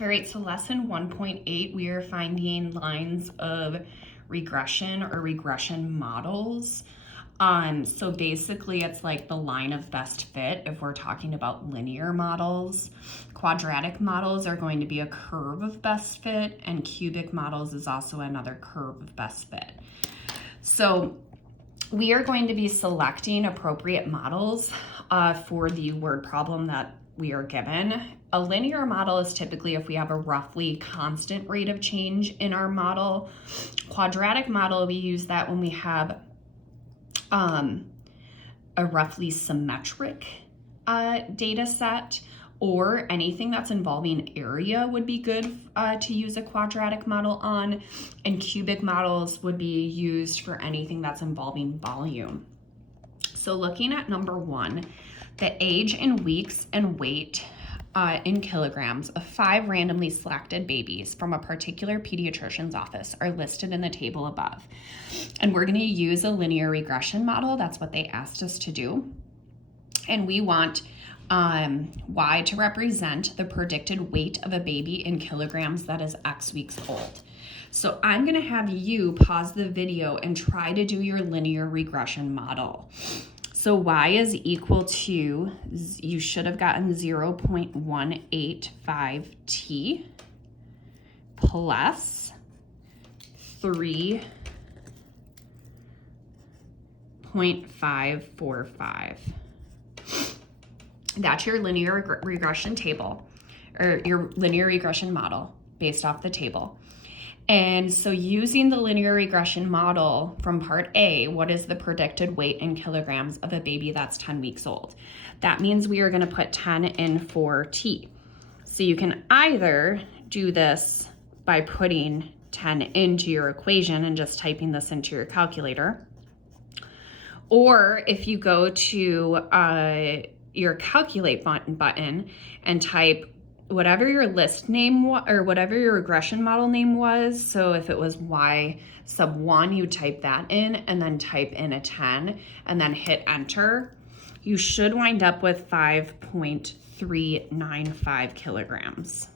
All right, so lesson 1.8, we are finding lines of regression or regression models. So basically it's like the line of best fit if we're talking about linear models. Quadratic models are going to be a curve of best fit, and cubic models is also another curve of best fit. So we are going to be selecting appropriate models for the word problem that we are given. A linear model is typically if we have a roughly constant rate of change in our model. Quadratic model, we use that when we have a roughly symmetric data set, or anything that's involving area would be good to use a quadratic model on, and cubic models would be used for anything that's involving volume. So looking at number 1, the age in weeks and weight in kilograms of 5 randomly selected babies from a particular pediatrician's office are listed in the table above. And we're going to use a linear regression model. That's what they asked us to do. And we want Y to represent the predicted weight of a baby in kilograms that is X weeks old. So I'm going to have you pause the video and try to do your linear regression model. So Y is equal to, you should have gotten 0.185t plus 3.545. That's your linear regression table, or your linear regression model based off the table. And so using the linear regression model from part A, what is the predicted weight in kilograms of a baby that's 10 weeks old? That means we are going to put 10 in for t. So you can either do this by putting 10 into your equation and just typing this into your calculator. Or if you go to your calculate button and type whatever your list name or whatever your regression model name was. So if it was Y sub 1, you type that in and then type in a 10 and then hit enter. You should wind up with 5.395 kilograms.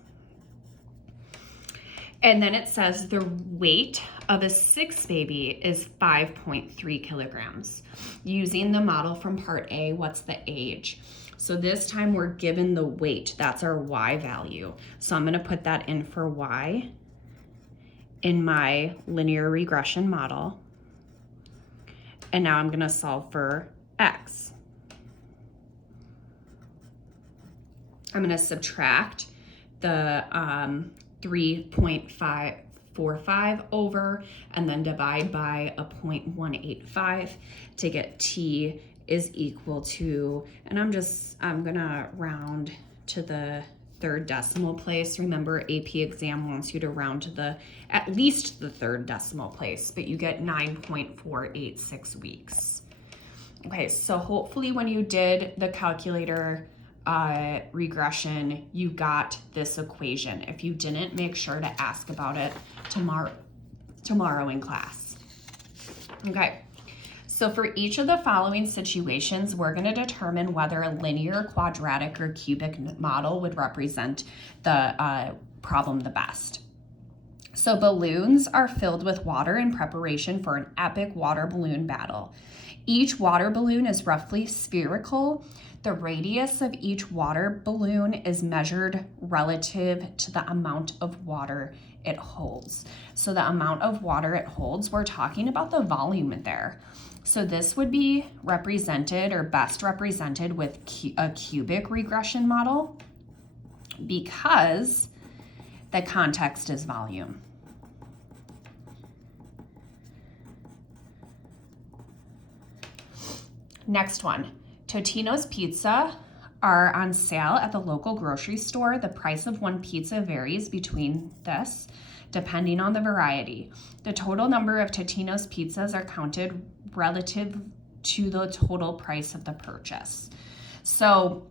And then it says the weight of a 6 baby is 5.3 kilograms. Using the model from part A, what's the age? So this time we're given the weight, that's our Y value. So I'm gonna put that in for Y in my linear regression model. And now I'm gonna solve for X. I'm gonna subtract the 3.545 over and then divide by a 0.185 to get T is equal to, and I'm gonna round to the third decimal place. Remember, AP exam wants you to round to at least the third decimal place, but you get 9.486 weeks. Okay, so hopefully when you did the calculator regression, you got this equation. If you didn't, make sure to ask about it tomorrow in class. Okay. So for each of the following situations, we're going to determine whether a linear, quadratic, or cubic model would represent the problem the best. So balloons are filled with water in preparation for an epic water balloon battle. Each water balloon is roughly spherical. The radius of each water balloon is measured relative to the amount of water it holds. So the amount of water it holds, we're talking about the volume in there. So this would be represented or best represented with a cubic regression model because the context is volume. Next one, Totino's Pizza are on sale at the local grocery store. The price of one pizza varies between this, depending on the variety. The total number of Totino's pizzas are counted relative to the total price of the purchase. So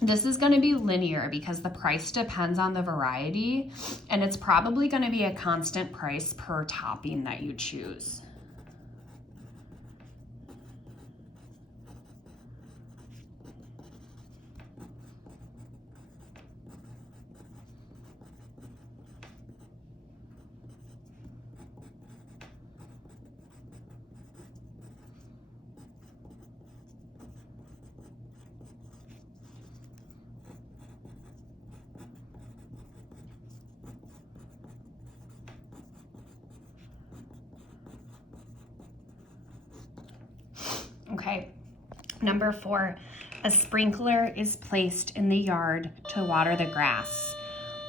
this is going to be linear because the price depends on the variety, and it's probably going to be a constant price per topping that you choose. Okay, number 4, a sprinkler is placed in the yard to water the grass.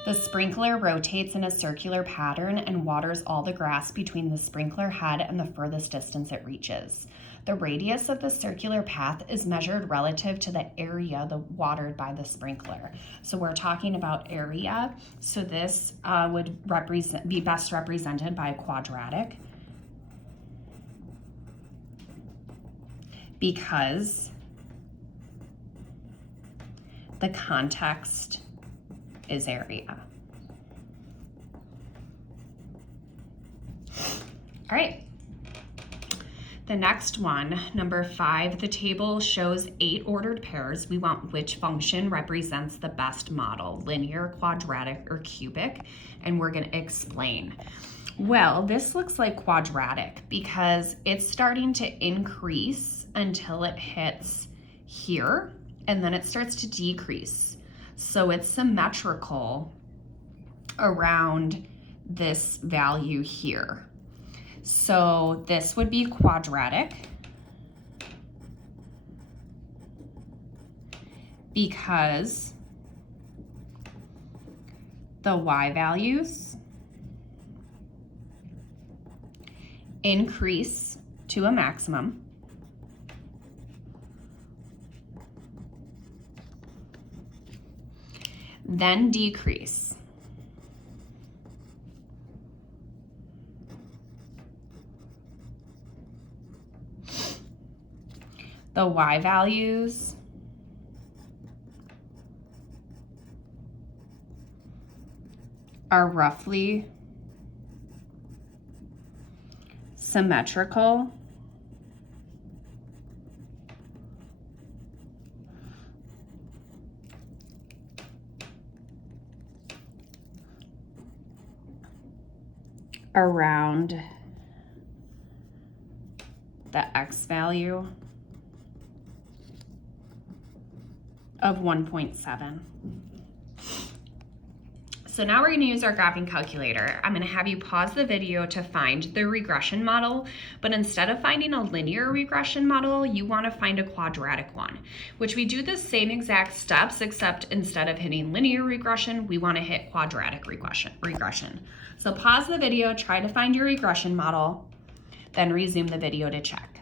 The sprinkler rotates in a circular pattern and waters all the grass between the sprinkler head and the furthest distance it reaches. The radius of the circular path is measured relative to the area watered by the sprinkler. So we're talking about area. So this would be best represented by a quadratic, because the context is area. All right. The next one, number 5, the table shows 8 ordered pairs. We want which function represents the best model, linear, quadratic, or cubic, and we're going to explain. Well, this looks like quadratic because it's starting to increase until it hits here, and then it starts to decrease. So it's symmetrical around this value here. So this would be quadratic because the y values increase to a maximum, then decrease. The y values are roughly symmetrical around the x value of 1.7. So now we're going to use our graphing calculator. I'm going to have you pause the video to find the regression model, but instead of finding a linear regression model, you want to find a quadratic one, which we do the same exact steps, except instead of hitting linear regression, we want to hit quadratic regression. So pause the video, try to find your regression model, then resume the video to check.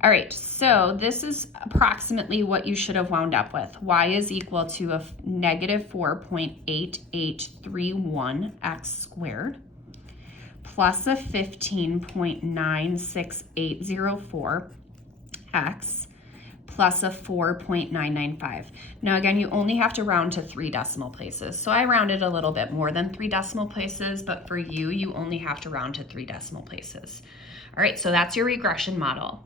All right, so this is approximately what you should have wound up with. Y is equal to a negative 4.8831 x squared plus a 15.96804 x plus a 4.995. Now again, you only have to round to 3 decimal places. So I rounded a little bit more than 3 decimal places, but for you, you only have to round to 3 decimal places. All right, so that's your regression model.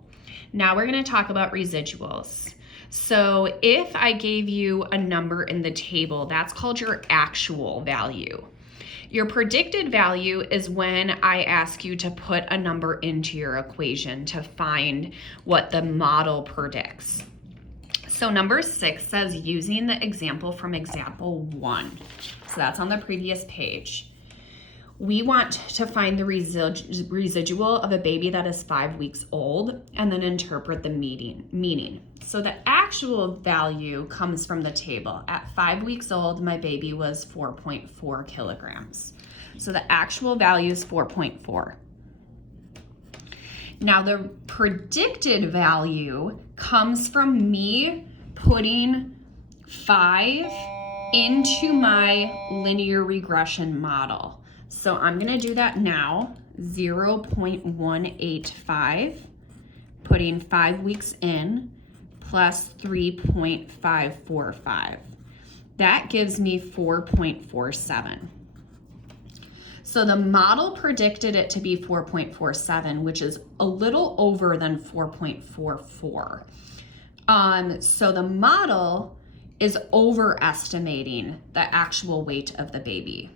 Now we're going to talk about residuals. So if I gave you a number in the table, that's called your actual value. Your predicted value is when I ask you to put a number into your equation to find what the model predicts. So number 6 says using the example from example 1. So that's on the previous page. We want to find the residual of a baby that is 5 weeks old and then interpret the meaning. So the actual value comes from the table. At 5 weeks old, my baby was 4.4 kilograms. So the actual value is 4.4. Now the predicted value comes from me putting 5 into my linear regression model. So I'm going to do that now, 0.185, putting 5 weeks in, plus 3.545. That gives me 4.47. So the model predicted it to be 4.47, which is a little over than 4.44. So the model is overestimating the actual weight of the baby.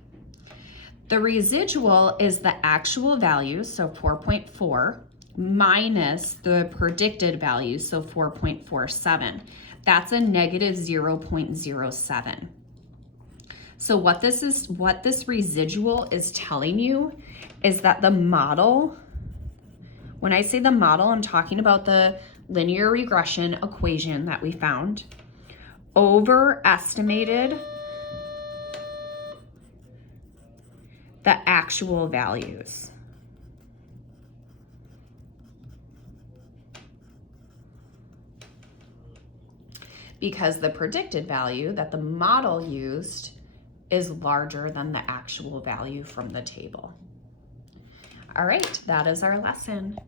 The residual is the actual value, so 4.4, minus the predicted value, so 4.47. That's a negative 0.07. So what this residual is telling you is that the model, When I say the model, I'm talking about the linear regression equation that we found. Overestimated the actual values. Because the predicted value that the model used is larger than the actual value from the table. All right, that is our lesson.